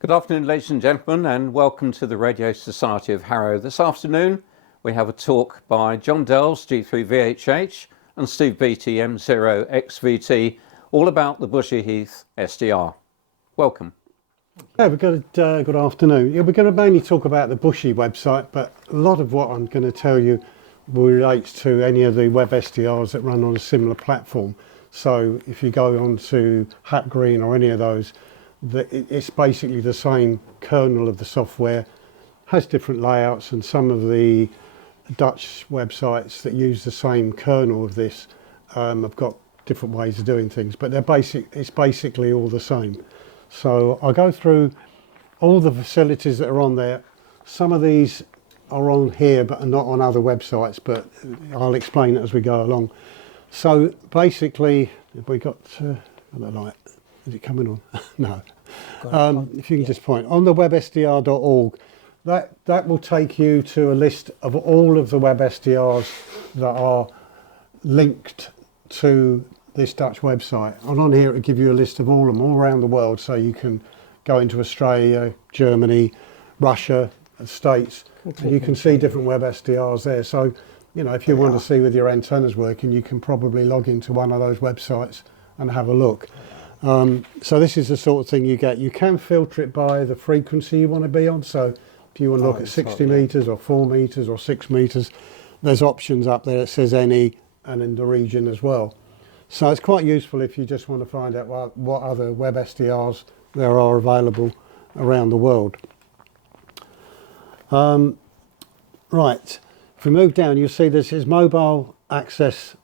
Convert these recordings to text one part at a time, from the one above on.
Good afternoon, ladies and gentlemen, and welcome to the Radio Society of Harrow. This afternoon we have a talk by John Delves, G3VHH, and Steve Beattie, M0XVT, all about the Bushy Heath SDR. Welcome. Yeah, we've got a good afternoon. Yeah, we're going to mainly talk about the Bushy website, but a lot of what I'm going to tell you relates to any of the web SDRs that run on a similar platform. So if you go on to Hat Green or any of those, it's basically the same kernel of the software, has different layouts, and some of the Dutch websites that use the same kernel of this have got different ways of doing things, but it's basically all the same. So I'll go through all the facilities that are on there. Some of these are on here but are not on other websites, but I'll explain it as we go along. So basically, have we got the light? Is it coming on? No. If you can just point on the WebSDR.org, that will take you to a list of all of the web SDRs that are linked to this Dutch website. And on here it'll give you a list of all of them all around the world, so you can go into Australia, Germany, Russia, the States, and you can see different web SDRs there. So, you know, if you want to see whether your antenna's working, you can probably log into one of those websites and have a look. So this is the sort of thing you get. You can filter it by the frequency you want to be on. So if you want to look at 60 metres or 4 metres or 6 metres, there's options up there that says any and in the region as well. So it's quite useful if you just want to find out what other web SDRs there are available around the world. Right, if we move down, you'll see this is mobile access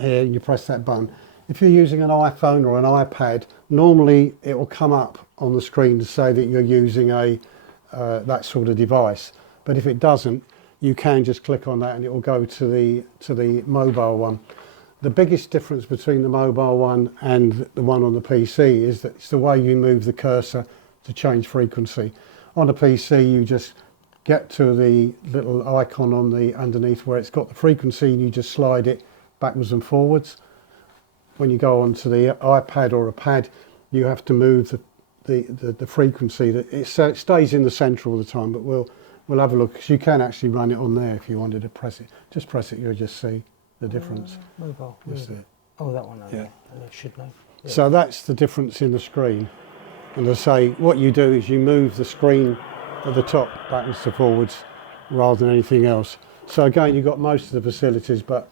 here, and you press that button. If you're using an iPhone or an iPad, normally it will come up on the screen to say that you're using that sort of device. But if it doesn't, you can just click on that and it will go to the mobile one. The biggest difference between the mobile one and the one on the PC is that it's the way you move the cursor to change frequency. On a PC, you just get to the little icon on the underneath where it's got the frequency, and you just slide it backwards and forwards. When you go onto the iPad or a pad, you have to move the frequency. That it stays in the centre all the time, but we'll have a look, because you can actually run it on there if you wanted to press it. Just press it, you'll just see the difference. Mobile. Oh, that one. Yeah. I should know. Yeah. So that's the difference in the screen. And as I say, what you do is you move the screen at the top backwards to forwards rather than anything else. So again, you've got most of the facilities, but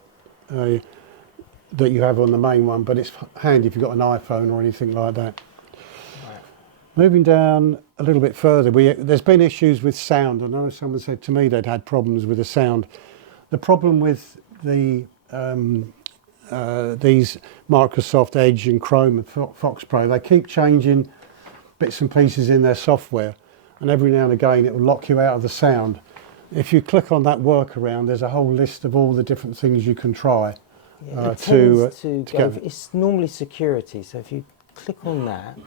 that you have on the main one, but it's handy if you've got an iPhone or anything like that. Right. Moving down a little bit further, there's been issues with sound. I know someone said to me they'd had problems with the sound. The problem with these Microsoft Edge and Chrome and Fox Pro, they keep changing bits and pieces in their software, and every now and again it will lock you out of the sound. If you click on that workaround, there's a whole list of all the different things you can try. Yeah, it's normally security, so if you click on that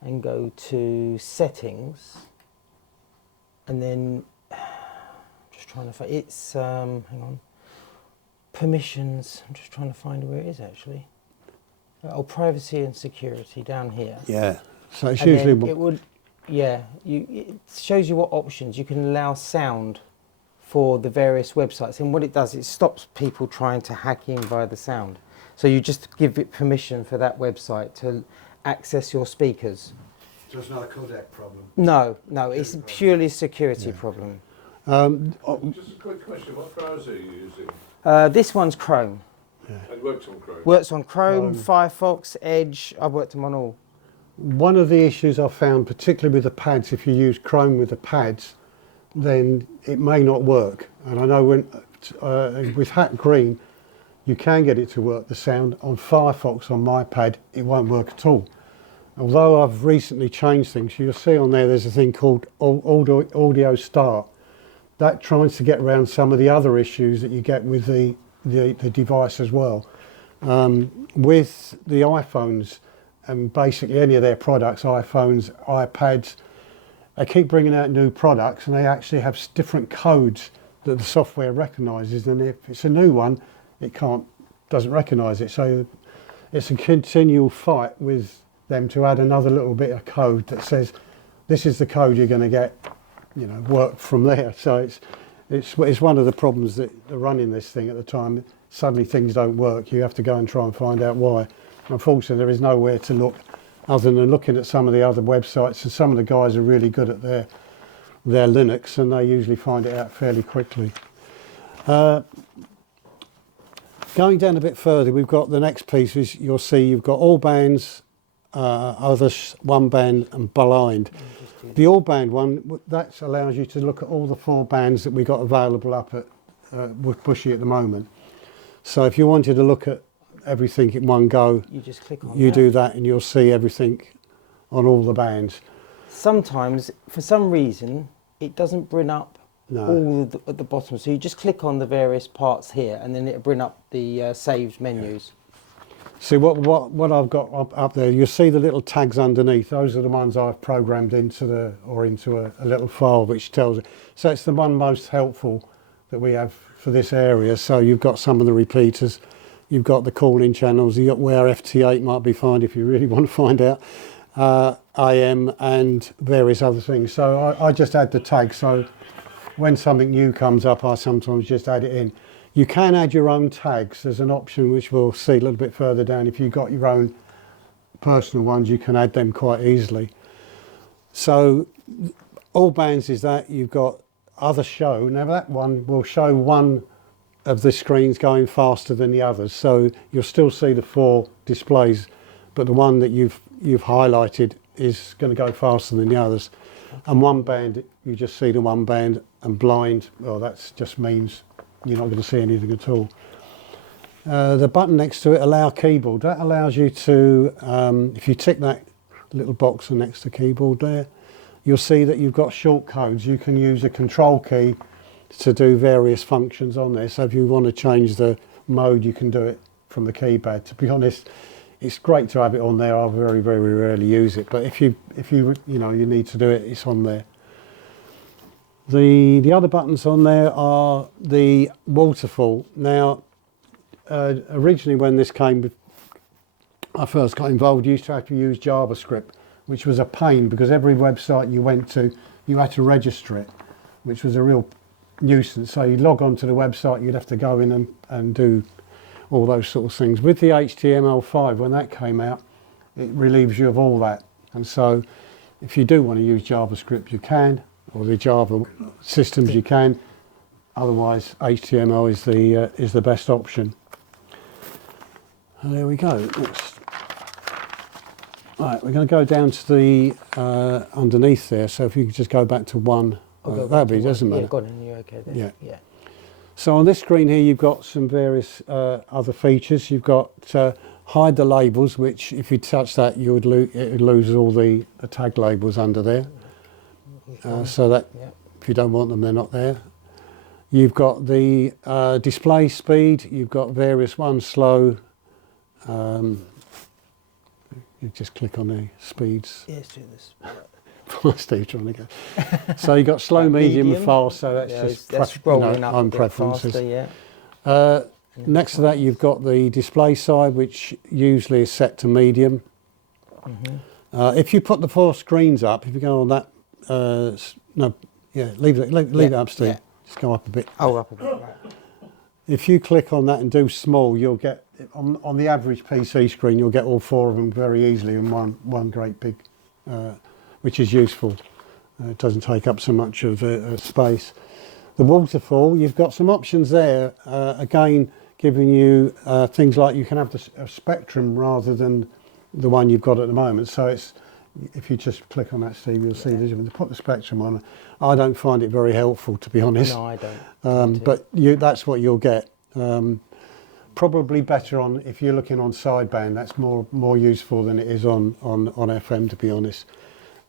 and go to settings, and then just trying to find it's hang on, permissions. I'm just trying to find where it is actually. Oh, privacy and security down here. Yeah, so it's and usually it would. Yeah, it shows you what options you can allow sound for the various websites, and what it does, it stops people trying to hack in via the sound. So you just give it permission for that website to access your speakers. So it's not a codec problem? No, it's purely a security problem. Just a quick question, what browser are you using? This one's Chrome. Yeah. It works on Chrome? Works on Chrome, Firefox, Edge, I've worked them on all. One of the issues I've found, particularly with the pads, if you use Chrome with the pads, then it may not work. And I know with Hat Green, you can get it to work, the sound. On Firefox, on my pad, it won't work at all. Although I've recently changed things, you'll see on there's a thing called Audio Start. That tries to get around some of the other issues that you get with the device as well. With the iPhones, and basically any of their products, iPhones, iPads, they keep bringing out new products, and they actually have different codes that the software recognises, and if it's a new one, it doesn't recognise it. So it's a continual fight with them to add another little bit of code that says this is the code you're going to get, you know, work from there. So it's one of the problems that are running this thing at the time. Suddenly things don't work. You have to go and try and find out why. Unfortunately, there is nowhere to look other than looking at some of the other websites, and some of the guys are really good at their Linux, and they usually find it out fairly quickly. Going down a bit further, we've got the next piece. Is you'll see you've got all bands, others, one band, and blind. The all band one, that allows you to look at all the 4 bands that we got available up at with Bushy at the moment. So if you wanted to look at everything in one go, you just click on you do that and you'll see everything on all the bands. Sometimes, for some reason, it doesn't bring up all at the bottom. So you just click on the various parts here, and then it'll bring up the saved menus. See what I've got up there. You'll see the little tags underneath. Those are the ones I've programmed into a little file which tells it. So it's the one most helpful that we have for this area. So you've got some of the repeaters. You've got the call-in channels. You've got where FT8 might be found if you really want to find out. IM and various other things. So I just add the tag. So when something new comes up, I sometimes just add it in. You can add your own tags. There's an option which we'll see a little bit further down. If you've got your own personal ones, you can add them quite easily. So all bands is that. You've got other show. Now that one will show one of the screens going faster than the others. So you'll still see the 4 displays, but the one that you've highlighted is going to go faster than the others. And one band, you just see the one band, and blind, well, that just means you're not going to see anything at all. The button next to it, allow keyboard, that allows you to, if you tick that little box next to keyboard there, you'll see that you've got short codes. You can use a control key to do various functions on there. So if you want to change the mode, you can do it from the keypad. To be honest, it's great to have it on there. I very, very rarely use it, but if you need to do it, it's on there. The other buttons on there are the waterfall. Now, originally when this came, I first got involved, you used to have to use JavaScript, which was a pain because every website you went to, you had to register it, which was a real nuisance. So you'd log on to the website, you'd have to go in and do all those sort of things. With the HTML5, when that came out, it relieves you of all that. And so if you do want to use JavaScript, you can, or the Java systems you can. Otherwise, HTML is the best option. And there we go. Next. Right, we're going to go down to the underneath there. So if you could just go back to 1, doesn't matter. Yeah, got it. You're okay there. Yeah. So on this screen here, you've got some various other features. You've got hide the labels, which if you touch that, it would lose all the tag labels under there. So that if you don't want them, they're not there. You've got the display speed. You've got various ones, slow. You just click on the speeds. Yeah, let's do this. Steve trying to go. So you've got slow, medium, and fast. So that's just on preferences. Faster, next to that, you've got the display side, which usually is set to medium. If you put the 4 screens up, if you go on that, leave it up, Steve. Just go up a bit. Oh, up a bit. Right. If you click on that and do small, you'll get on the average PC screen, you'll get all 4 of them very easily in one great big. Which is useful. It doesn't take up so much of space. The waterfall, you've got some options there, again giving you things like you can have a spectrum rather than the one you've got at the moment. So it's, if you just click on that, Steve, you'll see there's to put the spectrum on. I don't find it very helpful, to be honest. No, I don't. But that's what you'll get. Probably better on, if you're looking on sideband, that's more useful than it is on FM, to be honest.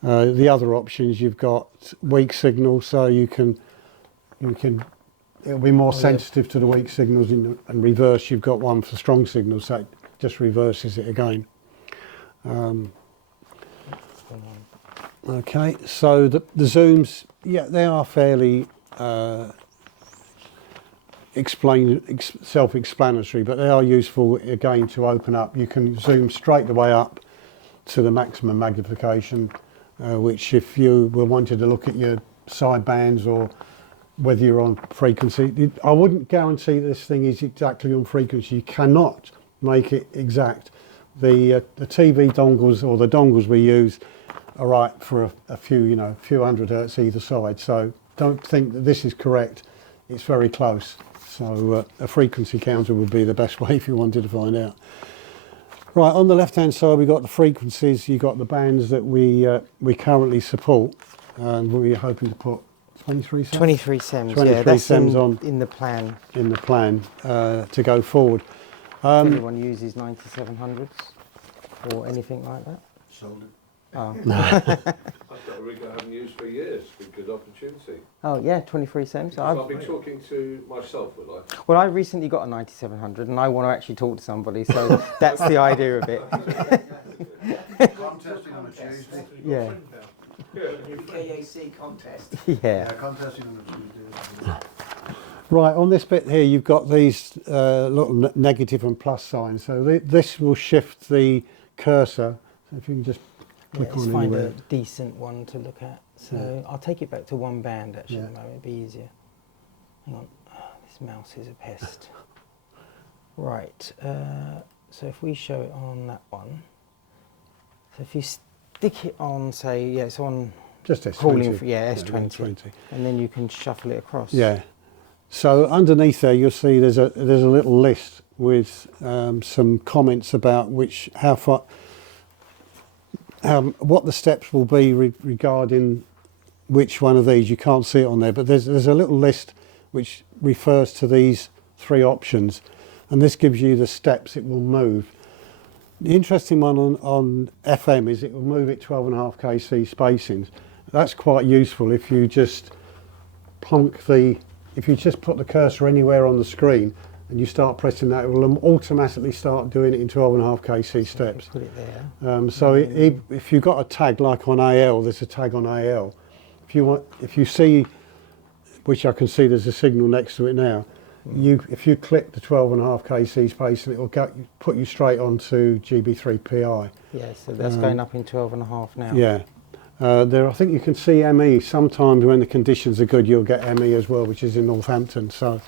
The other options, you've got weak signal, so it'll be more sensitive to the weak signals, and reverse, you've got one for strong signals, so it just reverses it again. Okay, so the zooms, they are fairly self-explanatory, but they are useful again to open up. You can zoom straight away up to the maximum magnification. which if you were wanting to look at your sidebands or whether you're on frequency, I wouldn't guarantee this thing is exactly on frequency. You cannot make it exact. The TV dongles or the dongles we use are right for a few hundred hertz either side. So don't think that this is correct. It's very close. So a frequency counter would be the best way if you wanted to find out. Right, on the left-hand side, we've got the frequencies. You've got the bands that we currently support, and we're hoping to put 23 SEMs? 23 SEMs, 23 yeah, that's SEMs in the plan. In the plan to go forward. If anyone uses 9700s or anything like that. Sold it. Oh. I've got a rig I haven't used for years, for good opportunity. Oh yeah, 23 SEMs. I've been talking to myself, will I? Well, I recently got a 9700 and I want to actually talk to somebody, so that's the idea of it. Contesting on a Tuesday. Yeah. KAC contest. Yeah. Contesting on a Tuesday. Right, on this bit here, you've got these little negative and plus signs. So this will shift the cursor. So if you can just click Let's on find anywhere. a decent one to look at. So I'll take it back to one band actually, Yeah. at the moment, it'd be easier. Hang on, this mouse is a pest. Right, so if we show it on that one, so if you stick it on, say, yeah, it's on Just S20. calling for, yeah, S20, S20. and then you can shuffle it across. Yeah. So underneath there, you'll see there's a little list with some comments about what the steps will be regarding which one of these. You can't see it on there, but there's a little list which refers to these three options, and this gives you the steps it will move. The interesting one on FM is it will move at 12.5 kc spacings. That's quite useful if you just if you just put the cursor anywhere on the screen and you start pressing that, it will automatically start doing it in 12.5 kc steps. Put it there. So if you've got a tag like on AL, there's a tag on AL. If you see, which I can see there's a signal next to it now, if you click the 12.5 kc space, and it will put you straight onto GB3PI. Yeah, so that's going up in 12.5 now. Yeah. I think you can see ME. Sometimes when the conditions are good, you'll get ME as well, which is in Northampton. So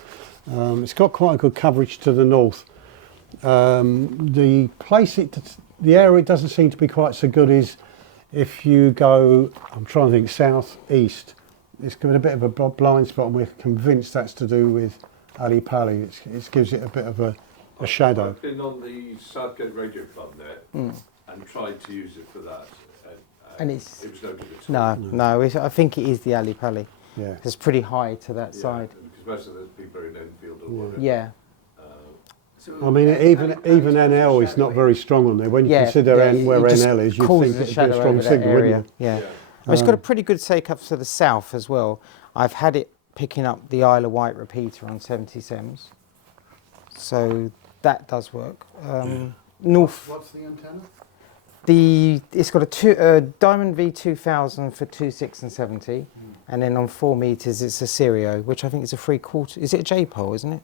it's got quite a good coverage to the north. The area it doesn't seem to be quite so good is if you go, I'm trying to think, south-east. It's got a bit of a blind spot, and we're convinced that's to do with Ali Pali. It gives it a bit of a shadow. I've been on the Southgate Radio Club net and tried to use it for that. And it was no good at all. No, I think it is the Ali Pali. Yeah. It's pretty high to that Yeah, side. because most of those people are in Enfield or whatever. Yeah. I mean, even NL is not very strong on there. When you consider where it just NL is, you'd causes think a it'd be a shadow strong over that signal, area. wouldn't you? Yeah. It's got a pretty good take-up to the south as well. I've had it picking up the Isle of Wight repeater on 70 SEMs. So that does work. North. What's the antenna? It's got a Diamond V2000 for 2.6 and 70, and then on 4 meters it's a Stereo, which I think is a 3/4. Is it a J-pole, isn't it?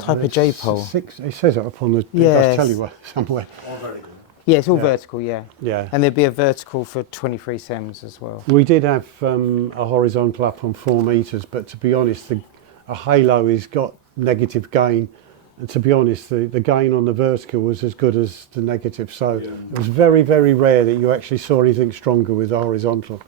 Type of J-pole. It says it up on the. It Yes. does tell you where, somewhere. All very good. Yeah, it's all vertical, yeah. Yeah. And there'd be a vertical for 23 SEMs as well. We did have a horizontal up on 4 meters, but to be honest, a halo has got negative gain. And to be honest, the gain on the vertical was as good as the negative. So it was very, very rare that you actually saw anything stronger with the horizontal.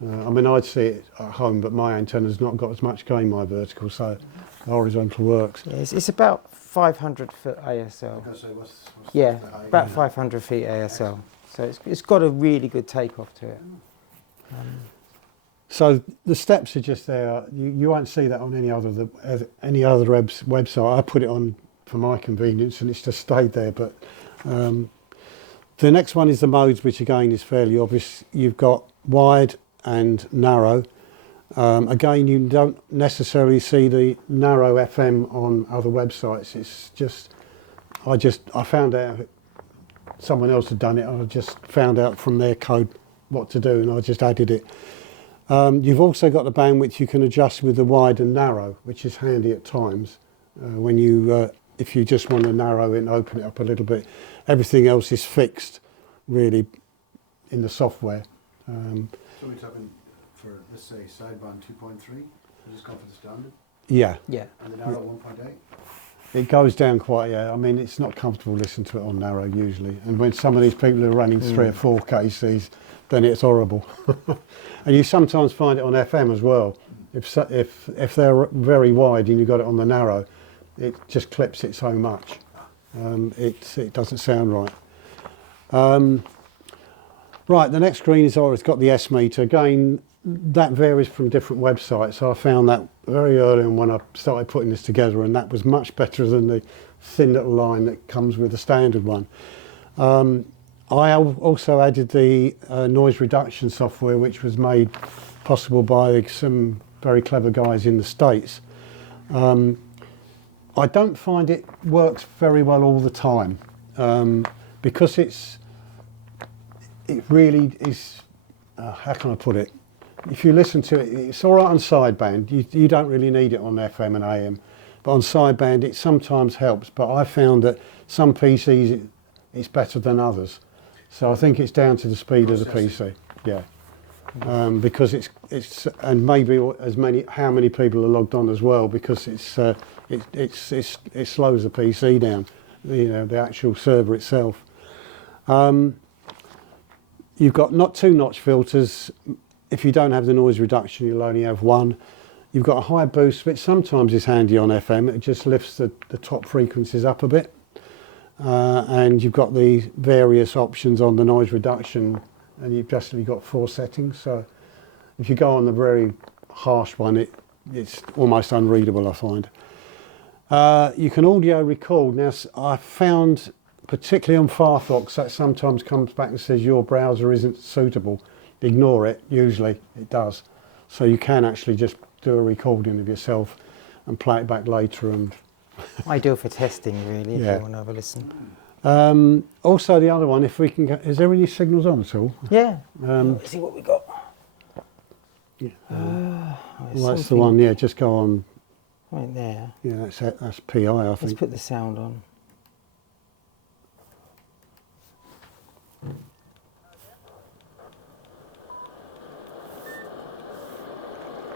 I mean, I'd see it at home, but my antenna's not got as much gain, my vertical, so the horizontal works. Yeah, it's about 500 foot ASL. Because what's Yeah, the height? about 500 feet ASL. So it's got a really good takeoff to it. So the steps are just there. You won't see that on any other website. I put it on for my convenience, and it's just stayed there. But the next one is the modes, which again is fairly obvious. You've got wide and narrow. Again, you don't necessarily see the narrow FM on other websites. It's just I found out someone else had done it, and I just found out from their code what to do, and I just added it. You've also got the bandwidth you can adjust with the wide and narrow, which is handy at times when if you just want to narrow it and open it up a little bit. Everything else is fixed, really, in the software. So we're talking for, let's say, sideband 2.3, we just go for the standard, Yeah, Yeah. and the narrow 1.8. it goes down quite, I mean, it's not comfortable listening to it on narrow usually. And when some of these people are running 3 or 4 KCs, then it's horrible. And you sometimes find it on FM as well. If they're very wide and you've got it on the narrow, it just clips it so much. It doesn't sound right. Right, the next screen is it's got the S meter. Again, that varies from different websites. So I found that very early on when I started putting this together, and that was much better than the thin little line that comes with the standard one. I also added the noise reduction software, which was made possible by some very clever guys in the States. I don't find it works very well all the time because it really is, how can I put it? If you listen to it, it's all right on sideband. You don't really need it on FM and AM, but on sideband it sometimes helps. But I found that some PCs it's better than others. So I think it's down to the speed of the PC. Yeah, because it's and maybe how many people are logged on as well, because it slows the PC down. The actual server itself. You've got not 2 notch filters. If you don't have the noise reduction, you'll only have 1. You've got a high boost, which sometimes is handy on FM. It just lifts the top frequencies up a bit. And you've got the various options on the noise reduction, and you've just got 4 settings. So if you go on the very harsh one, it's almost unreadable, I find. You can audio record. Now, I found, particularly on Firefox, that sometimes comes back and says your browser isn't suitable. Ignore it, usually it does. So you can actually just do a recording of yourself and play it back later. And Ideal for testing, really, if Yeah. you want to have a listen. also the other one, if we can get, is there any signals on at all? Yeah. Um, Let's see what we got. Yeah. There's Well, that's the something one, yeah, just go on. right there. Yeah, that's it, that's PI, I Let's think. put the sound on.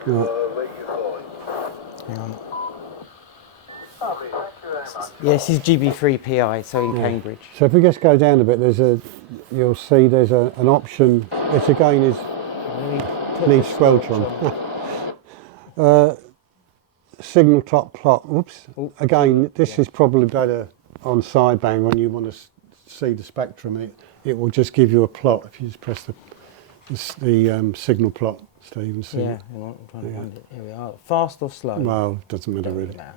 Right. Hang on. Yeah, this is GB3 PI, so in Yeah. Cambridge. So if we just go down a bit, you'll see there's an option, which again is needs squelch on. Signal top plot. Whoops. Again, this is probably better on sideband when you want to see the spectrum. It will just give you a plot if you just press the signal plot, Steve. And see Yeah, it. hang on, I'm trying to find it. Here we are. Fast or slow? Well, doesn't matter Don't really. know.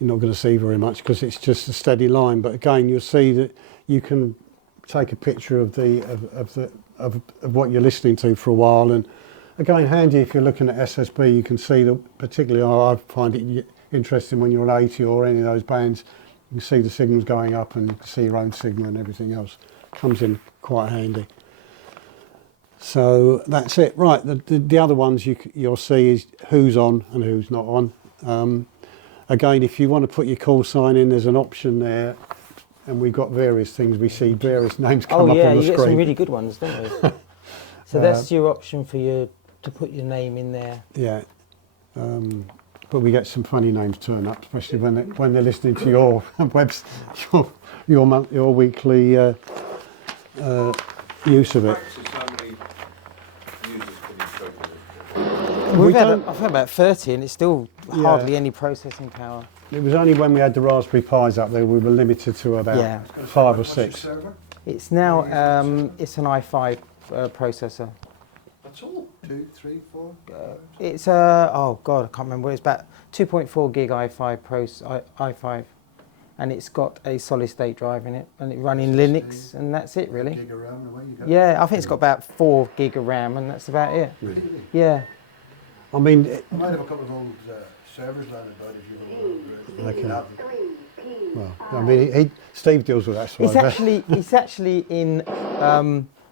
You're not going to see very much because it's just a steady line. But again, you'll see that you can take a picture of what you're listening to for a while. And again, handy if you're looking at SSB, you can see that. Particularly, I find it interesting when you're on 80 or any of those bands. You can see the signals going up and you can see your own signal and everything else. Comes in quite handy. So that's it. Right. The other ones you'll see is who's on and who's not on. Again, if you want to put your call sign in, there's an option there, and we've got various things. We see various names come up on the you get screen. some really good ones, don't you? So that's your option for you to put your name in there. Yeah, but we get some funny names turn up, especially when they're listening to your your weekly use of it. I've had about 30, and it's still hardly any processing power. It was only when we had the Raspberry Pis up there we were limited to about 5 or 6. It's now it's an i5 processor. That's all? 2, 3, 4? It's oh god, I can't remember. It's about 2.4 gig i5 and it's got a solid state drive in it, and it running Linux, and that's it really. Gig of RAM, away you go. Yeah, I think it's got about 4 gig of RAM, and that's about it. Really? Yeah. I mean, I might have a couple of old servers lying about if you Okay. want. well, I mean, Steve deals with that side. It's actually in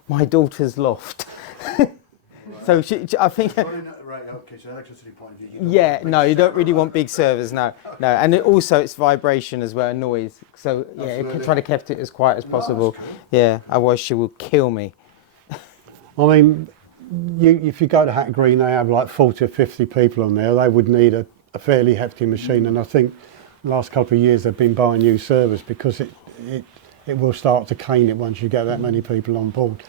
my daughter's loft. So I think. Right, okay, so electricity point of view. Yeah, no, you don't really want big servers, no, and also it's vibration as well, noise. So yeah, you can try to keep it as quiet as possible. That's cool. Yeah, otherwise she will kill me. I mean, if you go to Hat Green, they have like 40 or 50 people on there. They would need a fairly hefty machine, and I think the last couple of years they've been buying new servers because it will start to cane it once you get that many people on board.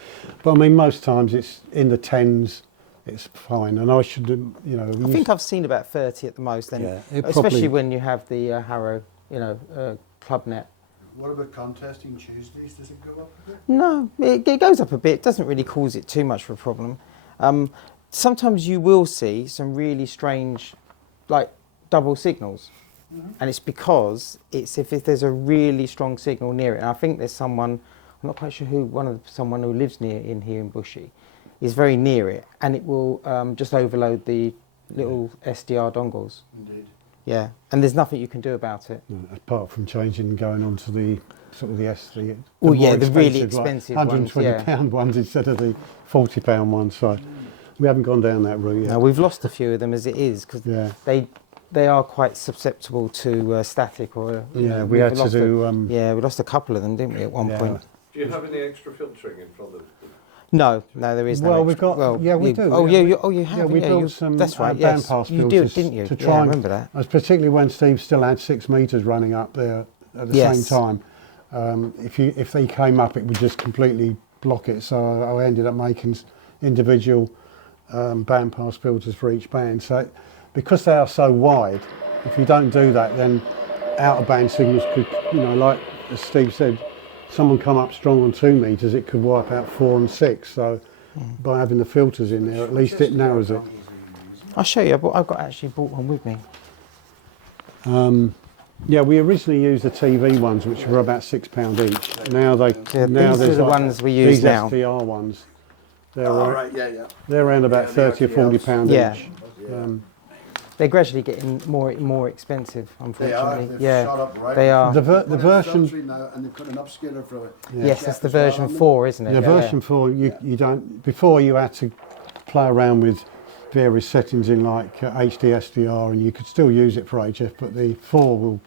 But I mean, most times it's in the tens. It's fine, and I should, I think I've seen about 30 at the most, then, especially when you have the Harrow, club net. What about contesting Tuesdays? Does it go up a bit? No, it goes up a bit. It doesn't really cause it too much of a problem. Sometimes you will see some really strange, like double signals, and it's because if there's a really strong signal near it. And I think there's someone, I'm not quite sure who, someone who lives in here in Bushy, is very near it, and it will just overload the little SDR dongles. Indeed. Yeah, and there's nothing you can do about it. No, apart from changing and going on to the sort of the SD. Oh yeah, the really expensive like £120 ones instead of the £40 ones. So we haven't gone down that route yet. No, we've lost a few of them as it is because they are quite susceptible to static or. Yeah, we had to do. We lost a couple of them, didn't we, at one point? Do you have any extra filtering in front of them? No, there is no. Well, we've got. Well, we do. Oh, you have. Yeah, we built some that's right, band pass filters. You did, didn't you? To try I remember that. Particularly when Steve still had 6 meters running up there at the same time. If they came up, it would just completely block it. So I ended up making individual band pass filters for each band. So because they are so wide, if you don't do that, then out of band signals could, like as Steve said, someone come up strong on 2 meters, it could wipe out 4 and 6. So by having the filters in there, at least it narrows it. I'll show you. I've actually brought one with me. Yeah, we originally used the TV ones, which were about £6 each. Now these are the ones we use now. These SDR ones, They're they're around about £30 or £40 each. They're gradually getting more expensive, unfortunately. They've shot up right. They are. The version. Now, and they've put an upscaler for it. Yes, that's the version 4, isn't it? The version 4, you don't. Before you had to play around with various settings in like HD SDR, and you could still use it for HF, but the 4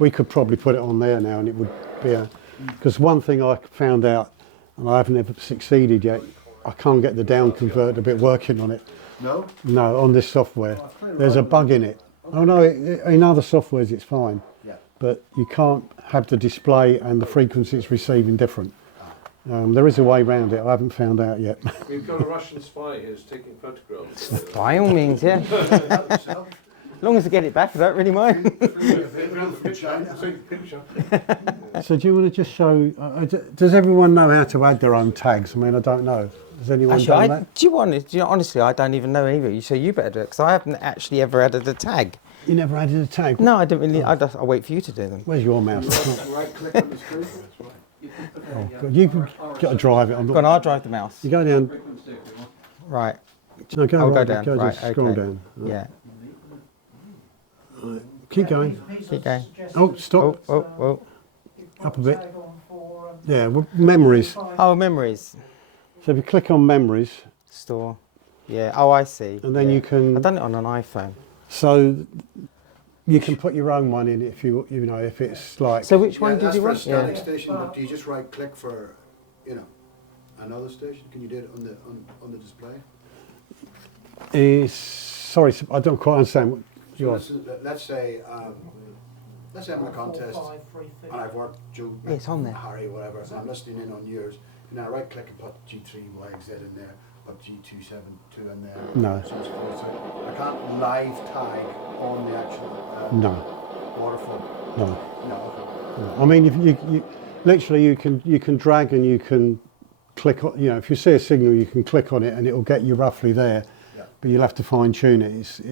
we could probably put it on there now, and it would be because one thing I found out, and I haven't ever succeeded yet, I can't get the down converter bit working on it. No? No, on this software. There's a bug in it. Oh no, in other softwares it's fine. Yeah. But you can't have the display and the frequency it's receiving different. There is a way around it, I haven't found out yet. We've got a Russian spy who's taking photographs. By all means, yeah. As long as I get it back, I don't really mind. So do you want to just show, does everyone know how to add their own tags? I mean, I don't know. Has anyone done that? Honestly, I don't even know either. So you better do it, because I haven't actually ever added a tag. You never added a tag? No, I don't really. I'll wait for you to do them. Where's your mouse? Right click on the screen. Oh, God. You've got to drive it. Go on, I'll drive the mouse. You go down. Right. No, go I'll right, go down. Go right, just scroll okay. down. Right. Yeah. Right. Keep going. Keep going. Oh, stop. Oh. Up a bit. Yeah, well, memories. Oh, memories. So if you click on memories. Store. Yeah. Oh, I see. And then you can. I've done it on an iPhone. So you can put your own one in if if it's like. So which one did you want? That's for a static station, but do you just right click for, another station? Can you do it on the display? Sorry, I don't quite understand what you are. Let's say I'm in a contest and I've worked Joe, it's on there. Harry, whatever, and I'm listening in on yours. And I right click and put G3YZ in there, put G272 in there. No. So I can't live tag on the actual waterfall. No. I mean, if you literally you can drag and you can click on. If you see a signal, you can click on it and it will get you roughly there. Yeah. But you'll have to fine tune it.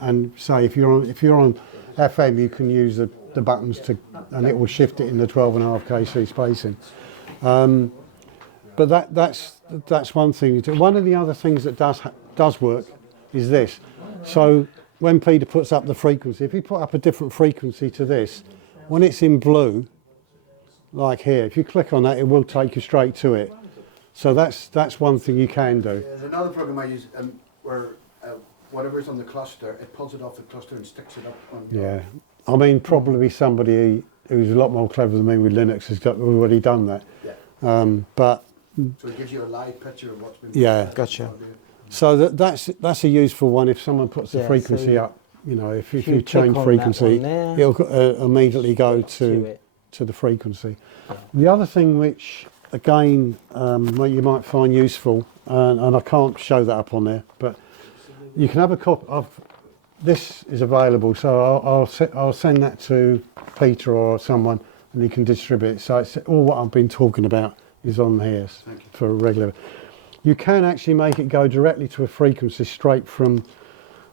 And say if you're on FM, you can use the buttons and it will shift it in the 12.5 kc spacing. But that's one thing. One of the other things that does work is this. So when Peter puts up the frequency, if you put up a different frequency to this, when it's in blue, like here, if you click on that, it will take you straight to it. So that's one thing you can do. There's another program I use where whatever's on the cluster, it pulls it off the cluster and sticks it up on. Yeah, I mean probably somebody who's a lot more clever than me with Linux has already done that. Yeah. But So it gives you a live picture of what's been. Yeah. Gotcha. So that's a useful one if someone puts the frequency up. You know, if you change frequency, it'll immediately go to the frequency. The other thing which, again, what you might find useful, and I can't show that up on there, but you can have a copy of this is available. So I'll send that to Peter or someone, and he can distribute it. So it's all what I've been talking about is on here for regular. You can actually make it go directly to a frequency straight from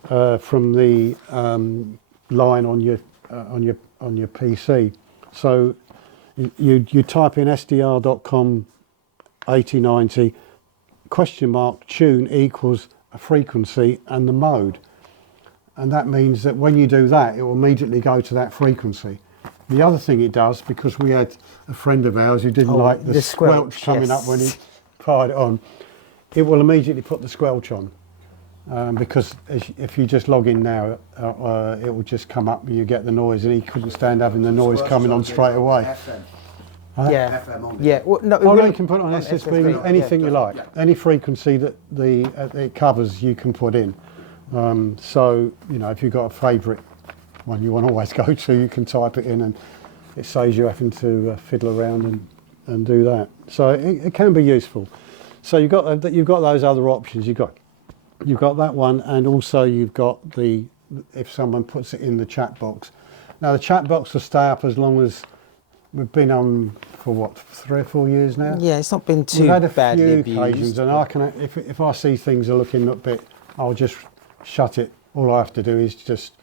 the line on your PC. So you type in sdr.com 8090 tune equals a frequency and the mode, and that means that when you do that, it will immediately go to that frequency. The other thing it does, because we had a friend of ours who didn't like the squelch coming up when he fired it on, it will immediately put the squelch on. Because if you just log in now, it will just come up and you get the noise, and he couldn't stand having the noise coming on straight away. FM. Yeah. FM on Yeah. Well, no, Oh, no, you can put it on SSB, anything you like. Yeah. Any frequency that it covers, you can put in. So, you know, if you've got a favourite one you want to always go to, you can type it in, and it saves you having to fiddle around and do that. So it can be useful. So you've got those other options. You've got that one, and also you've got if someone puts it in the chat box. Now the chat box will stay up as long as we've been on for what, 3 or 4 years now. Yeah, it's not been too We've had a badly few occasions, abused. and I can, if I see things are looking a bit, I'll just shut it. All I have to do is just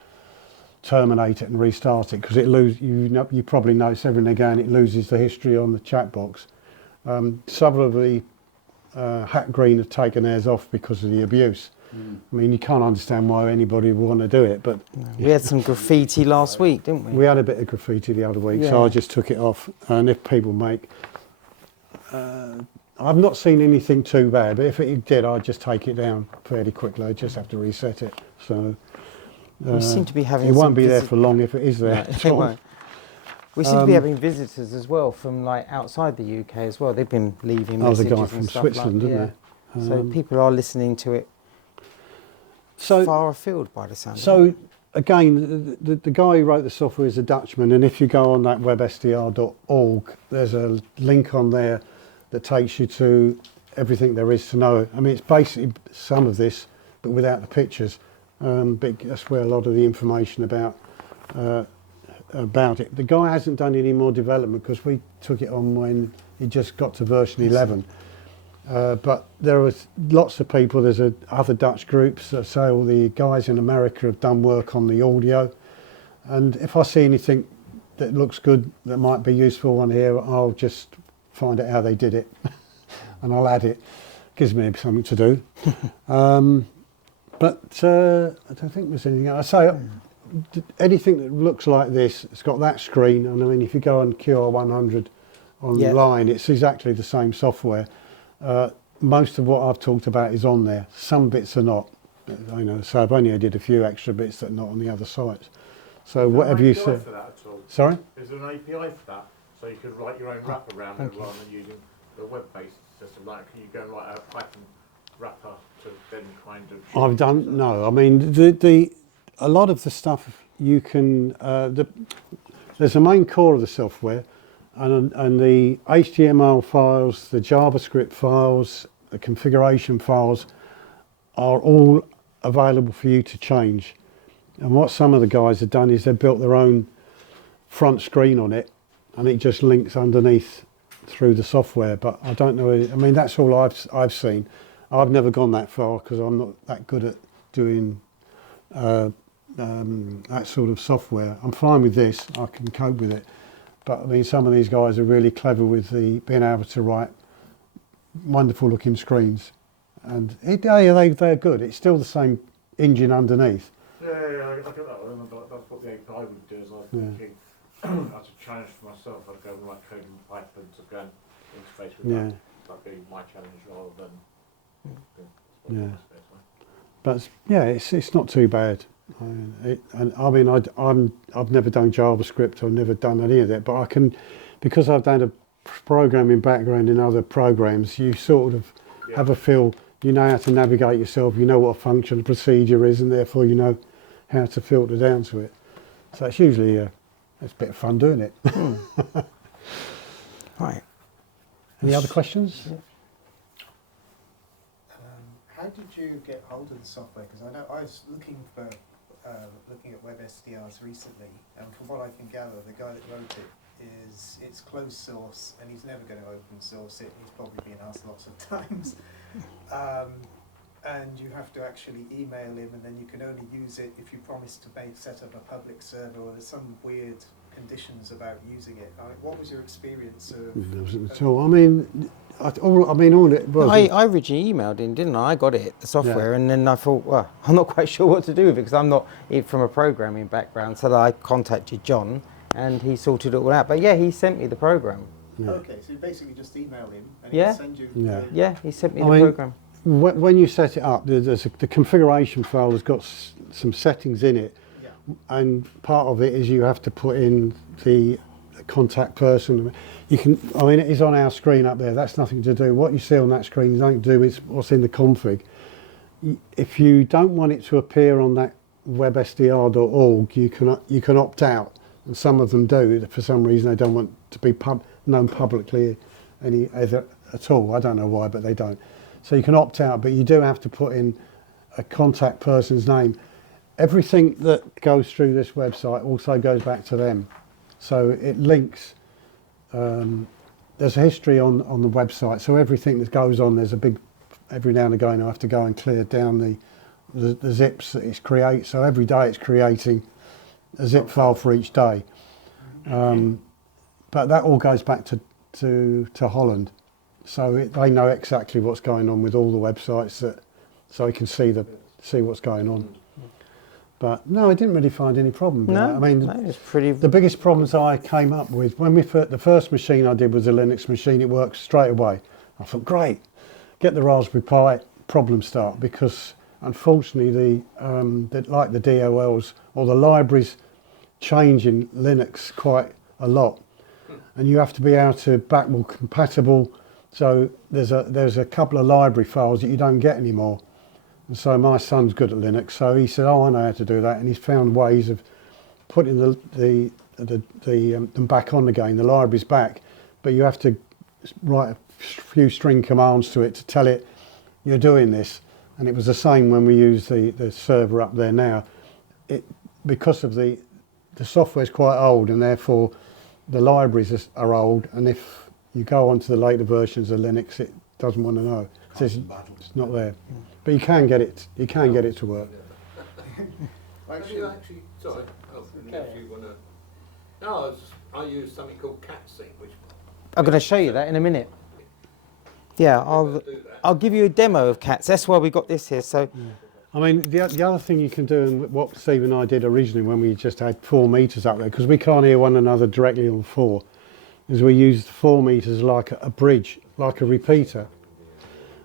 terminate it and restart it, because you probably notice every now and again it loses the history on the chat box. Some of the Hat Green have taken theirs off because of the abuse. I mean, you can't understand why anybody would want to do it, but We had some graffiti last week, didn't we? we had a bit of graffiti the other week, so Yeah. I just took it off. And if people make, I've not seen anything too bad, but if it did, I'd just take it down fairly quickly. I just have to reset it. So We seem to be having it some won't be there for long if it is there. No, it won't. We seem to be having visitors as well from like outside the UK as well. They've been leaving I was a messages guy and from stuff Switzerland, like, didn't yeah. So people are listening to it So far afield by the sound of it. So again, the guy who wrote the software is a Dutchman, and if you go on that WebSDR.org, there's a link on there that takes you to everything there is to know. I mean, it's basically some of this, but without the pictures. But that's where a lot of the information about it. The guy hasn't done any more development because we took it on when it just got to version 11. But there was lots of people. There's other Dutch groups. So all the guys in America have done work on the audio. And if I see anything that looks good that might be useful on here, I'll just find out how they did it, and I'll add it. Gives me something to do. But I don't think there's anything else. I say anything that looks like this, it's got that screen. And I mean, if you go on QR100 online, it's exactly the same software. Most of what I've talked about is on there. Some bits are not. You know, so I've only added a few extra bits that are not on the other sites. So whatever you say. For that at all? Sorry? Is there an API for that? So you could write your own wrapper around it rather than using the web-based system. Like, can you go and write a Python wrapper to then kind of... I've done, no. I mean, a lot of the stuff you can, there's a main core of the software, and the HTML files, the JavaScript files, the configuration files are all available for you to change. And what some of the guys have done is they've built their own front screen on it, and it just links underneath through the software. But I don't know, I mean, that's all I've seen. I've never gone that far because I'm not that good at doing that sort of software. I'm fine with this, I can cope with it. But I mean, some of these guys are really clever with being able to write wonderful looking screens. And they're good. It's still the same engine underneath. Yeah, I get that one. But that's what the API would do. Is I was thinking, as a challenge for myself, I'd go and write code in Python to go and interface with that. That'd be my challenge rather than... Yeah. But yeah, it's not too bad. I've never done JavaScript. I've never done any of that. But I can, because I've done programming background in other programs, you sort of have a feel, you know how to navigate yourself, you know what a function, procedure is, and therefore you know how to filter down to it. So it's usually it's a bit of fun doing it. Right. Any other questions? Yeah. How did you get hold of the software? Because I know I was looking at WebSDRs recently, and from what I can gather, the guy that wrote it it's closed source, and he's never going to open source it. He's probably been asked lots of times, and you have to actually email him, and then you can only use it if you promise to set up a public server, or there's some weird conditions about using it. What was your experience of? There wasn't at all. I mean, all it was. I originally emailed him, didn't I? I got it, the software, and then I thought, well, I'm not quite sure what to do with it because I'm not from a programming background. So I contacted John, and he sorted it all out. But yeah, he sent me the program. Yeah. Okay, so you basically just email him, and Yeah. he'll send you. Yeah, he sent me the program. When you set it up, the configuration file has got some settings in it, and part of it is you have to put in the contact person. It is on our screen up there. That's nothing to do. What you see on that screen is nothing to do with what's in the config. If you don't want it to appear on that websdr.org, you can opt out, and some of them do. For some reason, they don't want to be known publicly at all. I don't know why, but they don't. So you can opt out, but you do have to put in a contact person's name. Everything that goes through this website also goes back to them. So it links, there's a history on the website, so everything that goes on, every now and again I have to go and clear down the zips that it creates. So every day it's creating a zip file for each day. But that all goes back to Holland. So they know exactly what's going on with all the websites, so you can see what's going on. But no, I didn't really find any problem with that. I mean, the biggest problems I came up with, the first machine I did was a Linux machine, it worked straight away. I thought, great, get the Raspberry Pi, problem start, because unfortunately like the DLLs or the libraries change in Linux quite a lot. And you have to be able to backward compatible. So there's a couple of library files that you don't get anymore. And so my son's good at Linux, so he said, "Oh, I know how to do that," and he's found ways of putting them back on again, the libraries back. But you have to write a few string commands to it to tell it you're doing this. And it was the same when we use the server up there now. Because of the software's quite old, and therefore the libraries are old, and if you go onto the later versions of Linux, it doesn't want to know. So it's not there. But you can get it. You can get it to work. Have you actually? Sorry, if you want to. No, I use something called CatSync, which. I'm going to show you that in a minute. Yeah, I'll give you a demo of cats. That's why we got this here. So, I mean, the other thing you can do, and what Steve and I did originally when we just had 4 meters up there, because we can't hear one another directly on 4, is we used 4 meters like a bridge, like a repeater.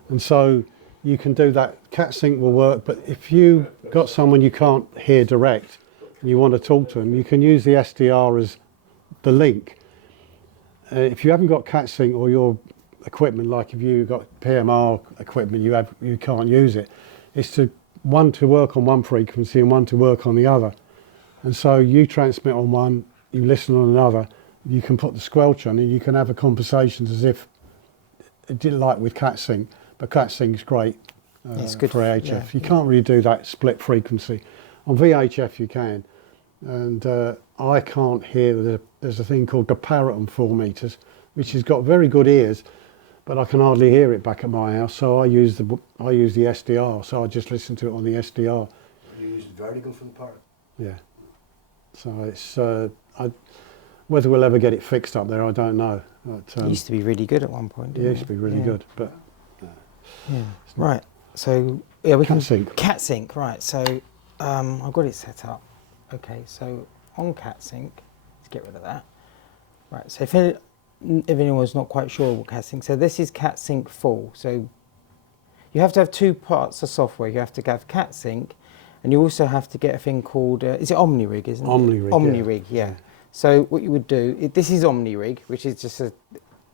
And so you can do that. CatSync will work, but if you got someone you can't hear direct and you want to talk to them, you can use the SDR as the link. If you haven't got CatSync or your equipment, like if you've got PMR equipment, you can't use it. It's one to work on one frequency and one to work on the other. And so you transmit on one, you listen on another. You can put the squelch on, and you can have a conversation as if it did like with CatSync. But CatSync's great it's good for AHF. yeah. You can't really do that split frequency. On VHF you can, and I can't hear. There's a thing called the parrot on 4 meters, which has got very good ears, but I can hardly hear it back at my house. So I use the SDR. So I just listen to it on the SDR. You use the vertical for the parrot. Yeah. So it's whether we'll ever get it fixed up there, I don't know. But, it used to be really good at one point. It used to be really good, but. Yeah. Right. So yeah, we CatSync. CatSync. Right. So I've got it set up. Okay. So on CatSync, let's get rid of that. Right. So if anyone's not quite sure what CatSync, so this is CatSync full. So you have to have 2 parts of software. You have to have CatSync, and you also have to get a thing called is it OmniRig? Isn't it? OmniRig. OmniRig. Yeah. So what you would do, this is OmniRig, which is just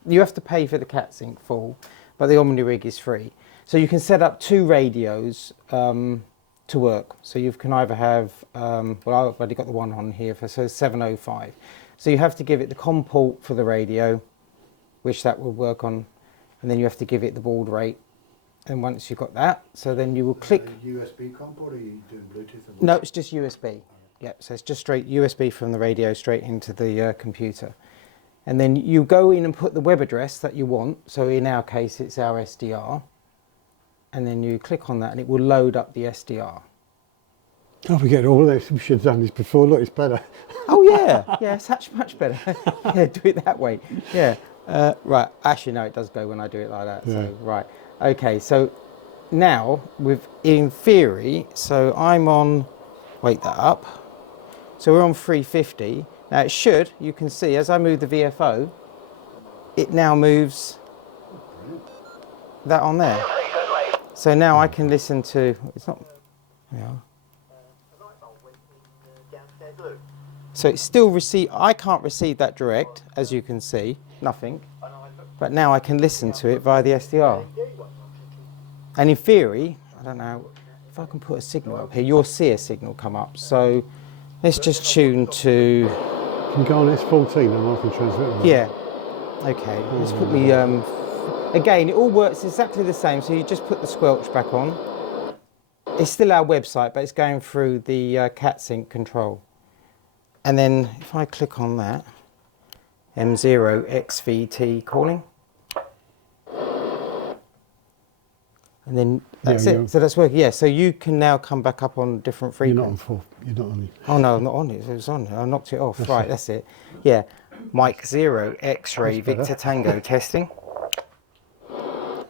You have to pay for the CatSync full, but the OmniRig is free. So you can set up 2 radios to work. So you can either have, well, I've already got the one on here for 705. So you have to give it the COM port for the radio, which that will work on, and then you have to give it the baud rate. And once you've got that, so then you will click. USB COM port, or are you doing Bluetooth? No, it's just USB. Yeah, so it's just straight USB from the radio straight into the computer. And then you go in and put the web address that you want. So in our case, it's our SDR. And then you click on that and it will load up the SDR. Oh, we get all this. We should have done this before. Look, it's better. Oh yeah, yeah, it's much better. Yeah, do it that way. Yeah, right. Actually, no, it does go when I do it like that. Yeah. So right, okay. So now in theory, so I'm on. Wake that up. So we're on 350. Now it should. You can see as I move the VFO, it now moves that on there. So now I can listen to. It's not. Yeah. So it's still I can't receive that direct, as you can see, nothing. But now I can listen to it via the SDR. And in theory, I don't know, if I can put a signal up here, you'll see a signal come up. So let's just tune to... Can you go on S14 and I can transmit? Yeah. Okay, let's put me... again, it all works exactly the same. So you just put the squelch back on. It's still our website, but it's going through the CatSync control. And then if I click on that, M0XVT calling. And then that's it. So that's working. Yeah, so you can now come back up on different frequencies. You're not on 4. You're not on it. Oh no, I'm not on it. It was on. I knocked it off. Right, that's it. Yeah. Mike 0 X-ray Victor Tango testing.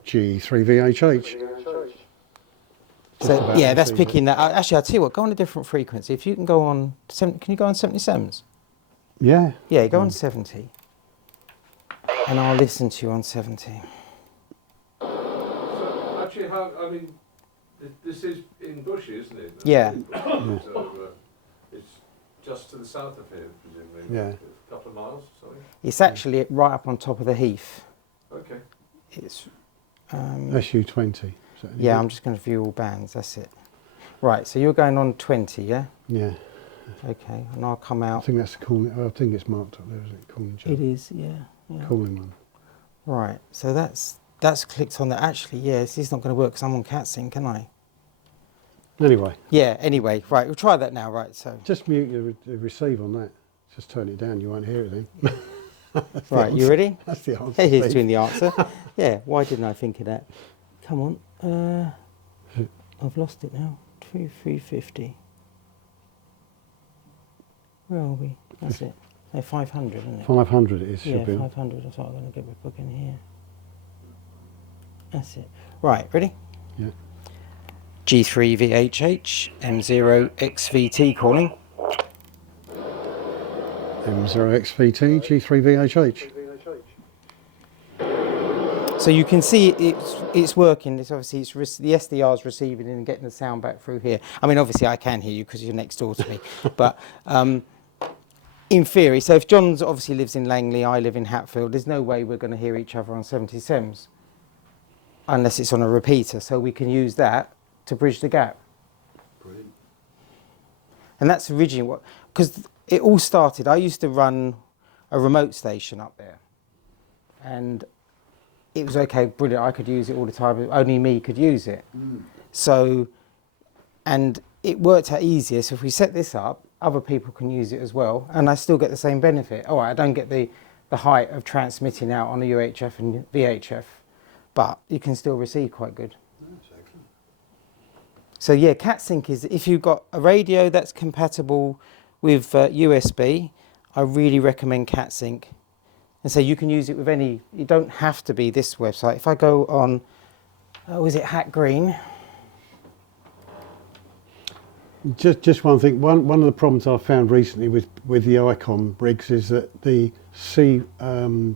G3VHH. So yeah, that's picking that. Actually, I'll tell you what. Go on a different frequency. If you can go on, can you go on 77s? Yeah. Yeah, go on 70. And I'll listen to you on 70. So actually, I mean, this is in Bushy, isn't it? Yeah. So it's just to the south of here, presumably. Yeah. A couple of miles, sorry. It's actually right up on top of the heath. Okay. It's. SU20. Yeah, I'm just going to view all bands. That's it. Right, so you're going on 20, yeah? Yeah. Okay, and I'll come out. I think that's the calling. I think it's marked up there, isn't it? Calling job. It is, yeah. Calling one. Right, so that's clicked on that. Actually, yeah, this is not going to work because I'm on CatSync, can I? Anyway. Yeah. Anyway, right, we'll try that now. Right, so. Just mute the receive on that. Just turn it down. You won't hear it then. Right, you ready? That's the answer. Here's doing the answer. Yeah. Why didn't I think of that? Come on. I've lost it now. 350. Where are we? That's it. No, 500, isn't it? 500 it is. Yeah, should be. 500. That's what I'm going to get my book in here. That's it. Right, ready? Yeah. G3VHH, M0XVT calling. M0XVT, G3VHH. So you can see it's working. It's obviously the SDR is receiving and getting the sound back through here. I mean, obviously I can hear you because you're next door to me, but in theory, so if John's obviously lives in Langley, I live in Hatfield, there's no way we're going to hear each other on 77s unless it's on a repeater. So we can use that to bridge the gap. Brilliant. And that's originally what, because it all started. I used to run a remote station up there, and it was okay, brilliant, I could use it all the time, only me could use it. So, and it worked out easier, so if we set this up, other people can use it as well, and I still get the same benefit. All right, I don't get the height of transmitting out on a UHF and VHF, but you can still receive quite good. That's excellent. So yeah, CatSync is, if you've got a radio that's compatible with USB, I really recommend CatSync. And so you can use it with any, you don't have to be this website. If I go on, was it Hat Green? Just one thing. One of the problems I've found recently with the Icon rigs is that the CIV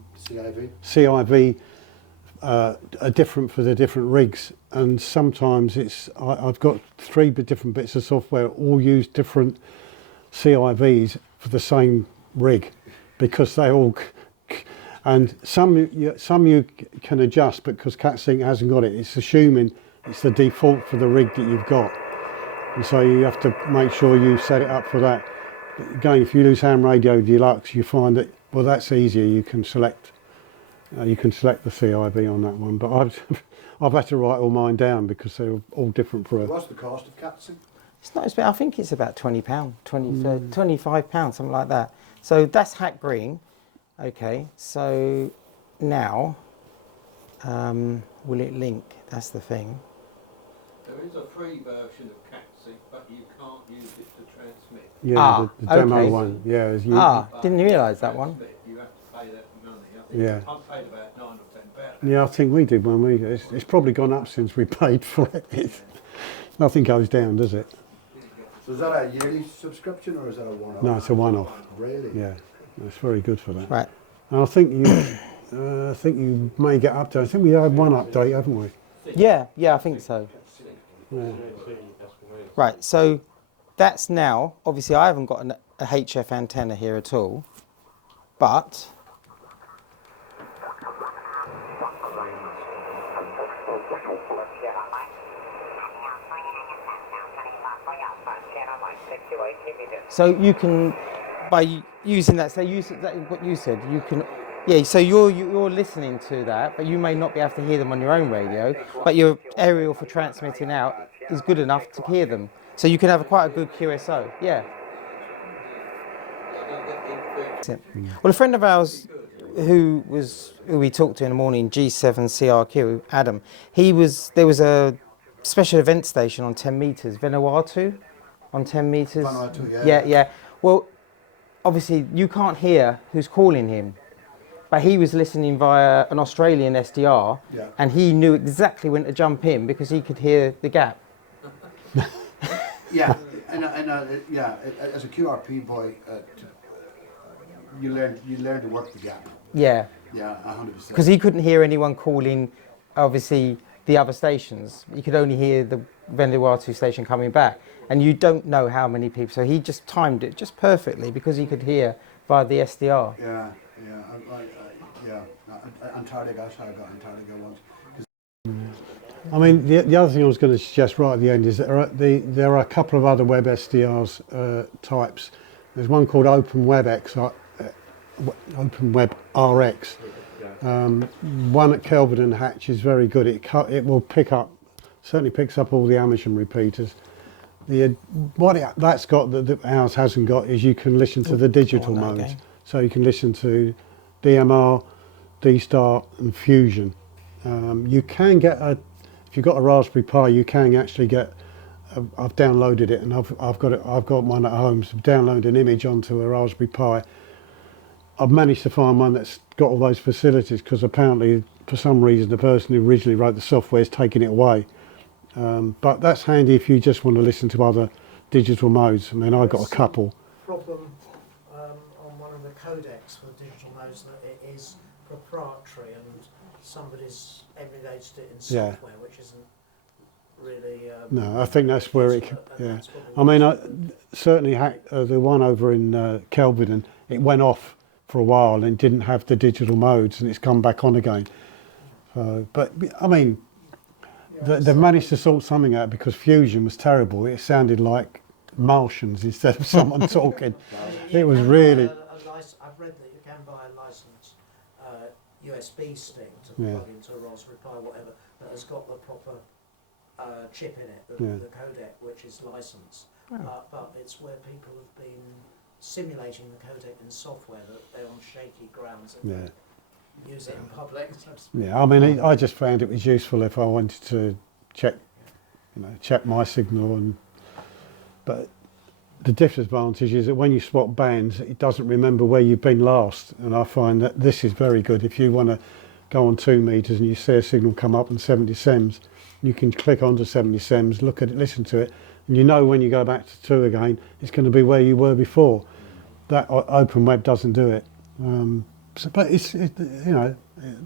are different for the different rigs, and sometimes I've got 3 different bits of software all use different CIVs for the same rig because they all And some you can adjust, but because CatSync hasn't got it, it's assuming it's the default for the rig that you've got. And so you have to make sure you set it up for that. But again, if you use Ham Radio Deluxe, you find that, well, that's easier. You can select the CIB on that one. But I've had to write all mine down because they're all different for What's the cost of CatSync? It's not. I think it's about £20, £25, something like that. So that's Hack Green. Okay. So now, will it link? That's the thing. There is a free version of CatSync, but you can't use it to transmit. Yeah, the demo okay. one. Yeah. Didn't realise that one. You have to pay that money. I think Yeah. I've paid about £9 or £10. Yeah, I think we did when we. It's probably gone up since we paid for it. Nothing goes down, does it? So is that a yearly subscription or is that a one-off? No, it's a one-off. Really? Yeah, it's very good for that. Right. And I think you may get up to. I think we had one update, haven't we? Yeah. I think so. Yeah. Right. So that's now. Obviously, I haven't got a HF antenna here at all, but. So you can, by using that, say use that what you said, you can, yeah. So you're listening to that, but you may not be able to hear them on your own radio. But your aerial for transmitting out is good enough to hear them. So you can have quite a good QSO. Yeah. Well, a friend of ours who we talked to in the morning, G7CRQ, Adam. There was a special event station on 10 meters, Vanuatu. On 10 meters. Yeah. Well, obviously you can't hear who's calling him, but he was listening via an Australian SDR, and he knew exactly when to jump in because he could hear the gap. Yeah, and as a QRP boy, you learn to work the gap. Yeah. Yeah, 100%. Because he couldn't hear anyone calling, obviously, the other stations. He could only hear the Vanuatu station coming back. And you don't know how many people. So he just timed it just perfectly because he could hear via the SDR. Yeah. Antarctica, that's how I got Antarctica once. I mean, the other thing I was going to suggest right at the end is that there are a couple of other WebSDRs types. There's one called OpenWebX, OpenWebRX. One at Kelvin and Hatch is very good. It will certainly picks up all the Amazon repeaters. That's got that ours hasn't got is you can listen to the digital modes. Okay. So you can listen to DMR, D-Star and Fusion. You can get if you've got a Raspberry Pi, you can actually get. I've downloaded it and I've got one at home. So download an image onto a Raspberry Pi. I've managed to find one that's got all those facilities because apparently, for some reason, the person who originally wrote the software is taking it away. But that's handy if you just want to listen to other digital modes. I mean, I've got a couple. Problem on one of the codecs for digital modes that it is proprietary and somebody's emulated it in software, which isn't really. No, I think that's where it. Yeah, I mean, certainly the one over in Kelvedon, it went off for a while and didn't have the digital modes, and it's come back on again. But I mean. They've managed to sort something out because Fusion was terrible. It sounded like Martians instead of someone talking. It was really. I've read that you can buy a licensed USB stick to plug into a Raspberry Pi, whatever, that has got the proper chip in it, the codec, which is licensed. But it's where people have been simulating the codec in software that they're on shaky grounds. And use it in public. Yeah, I mean, I just found it was useful if I wanted to check my signal. But the disadvantage is that when you swap bands, it doesn't remember where you've been last. And I find that this is very good. If you want to go on 2 meters and you see a signal come up on 70 sems, you can click onto 70 sems, look at it, listen to it, and you know when you go back to 2 again, it's going to be where you were before. That OpenWeb doesn't do it. But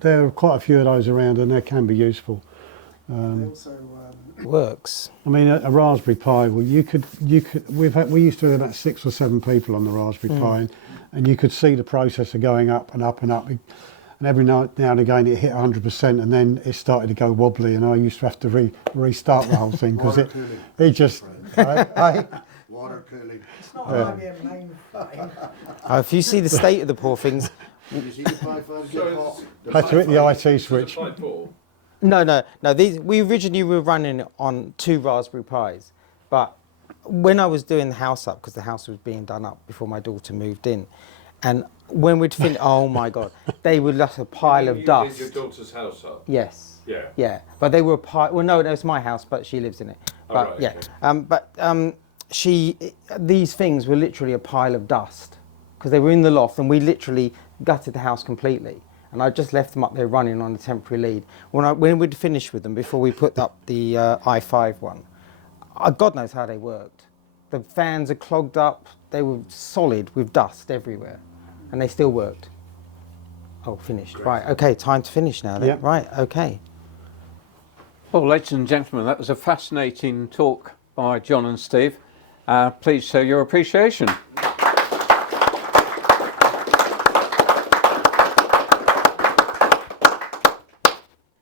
there are quite a few of those around, and they can be useful. Works. I mean, a Raspberry Pi. Well, we used to have about 6 or 7 people on the Raspberry Pi, and you could see the processor going up and up and up. and every now and again it hit 100%, and then it started to go wobbly, and I used to have to restart the whole thing because it just. Water cooling. It's not an IBM mainframe. If you see the state of the poor things, Did you see the Pi 5 get hot? Had to hit the IT switch. no. We originally were running it on 2 Raspberry Pis, but when I was doing the house up, because the house was being done up before my daughter moved in, and when we'd finish, oh my God, they were just a pile of dust. You did your daughter's house up? Yes. Yeah. Yeah, but they were a pile. Well, no, it's my house, but she lives in it. But right, yeah, okay. these things were literally a pile of dust because they were in the loft, and we literally gutted the house completely. And I just left them up there running on a temporary lead. When we'd finished with them, before we put up the i5 one, God knows how they worked. The fans are clogged up. They were solid with dust everywhere, and they still worked. Oh, finished. Great. Right, okay, time to finish now then. Yep. Right, okay. Well, ladies and gentlemen, that was a fascinating talk by John and Steve. Please show your appreciation.